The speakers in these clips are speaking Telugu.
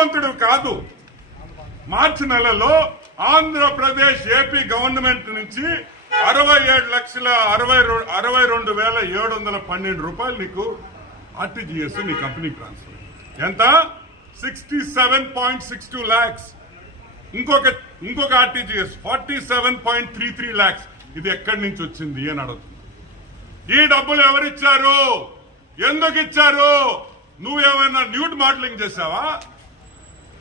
బుద్ధిమంతుడు కాదు. మార్చి నెలలో ఆంధ్రప్రదేశ్ ఏపీ గవర్నమెంట్ నుంచి 67,62,712 రూపాయలు నీకు ఆర్టీజీఎస్ నీ కంపెనీ ట్రాన్స్ఫర్. ఎంత? 67.62 lakhs. ఇంకొక ఆర్టీజీఎస్ 47.33 lakhs. ఇది ఎక్కడి నుంచి వచ్చింది అని అడుగుతుంది. ఈ డబ్బులు ఎవరిచ్చారు? ఎందుకు ఇచ్చారు? నువ్వేమైనా న్యూడ్ మోడలింగ్ చేసావా?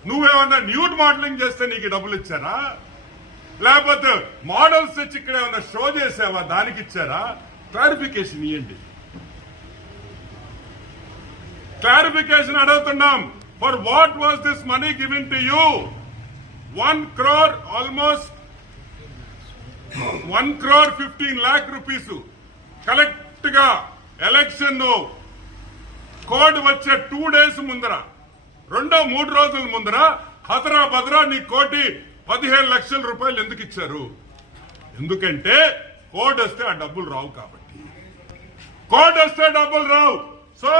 నువ్వేమన్నా న్యూడ్ మోడలింగ్ చేస్తే నీకు డబ్బులు ఇచ్చారా? లేకపోతే మోడల్స్ వచ్చి ఇక్కడ ఏమన్నా షో చేసావా? దానికి ఇచ్చారా? క్లారిఫికేషన్ ఇవ్వండి. క్లారిఫికేషన్ అడుగుతున్నాం. For what was this money given to you? 1 crore almost 1,15 lakh rupees collect గా ఎలక్షన్ కోడ్ వచ్చే 2 days ముందర, 2-3 రోజుల ముందర హతరా భద్రా నీ 1,15 లక్షల రూపాయలు ఎందుకు ఇచ్చారు? ఎందుకంటే కోడ్ వస్తే ఆ డబ్బులు రావు కాబట్టి. కోడ్ వస్తే డబ్బులు రావు. సో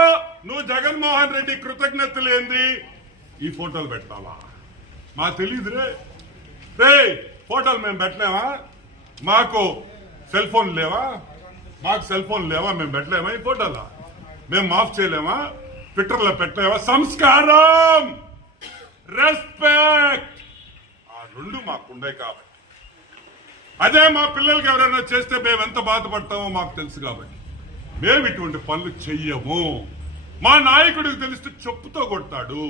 నువ్వు జగన్మోహన్ రెడ్డి కృతజ్ఞతలు ఏంది? ఈ ఫోటోలు పెట్టాలా? మాకు తెలియదురే. ఫోటోలు మేము పెట్టలేమా? మాకు సెల్ ఫోన్ లేవా? మేము పెట్టలేమా? ఈ ఫోటోలా మేము మాఫ్ చేయలేమా? ట్విట్టర్లో పెట్టలేవా? సంస్కారం, రెస్పెక్ట్, ఆ రెండు మాకుండే కాబట్టి. అదే మా పిల్లలకి ఎవరైనా చేస్తే మేము ఎంత బాధపడతామో మాకు తెలుసు కాబట్టి మేము ఇటువంటి పనులు చెయ్యము. మా నాయకుడికి తెలిస్తే చెప్పుతో కొడతాడు.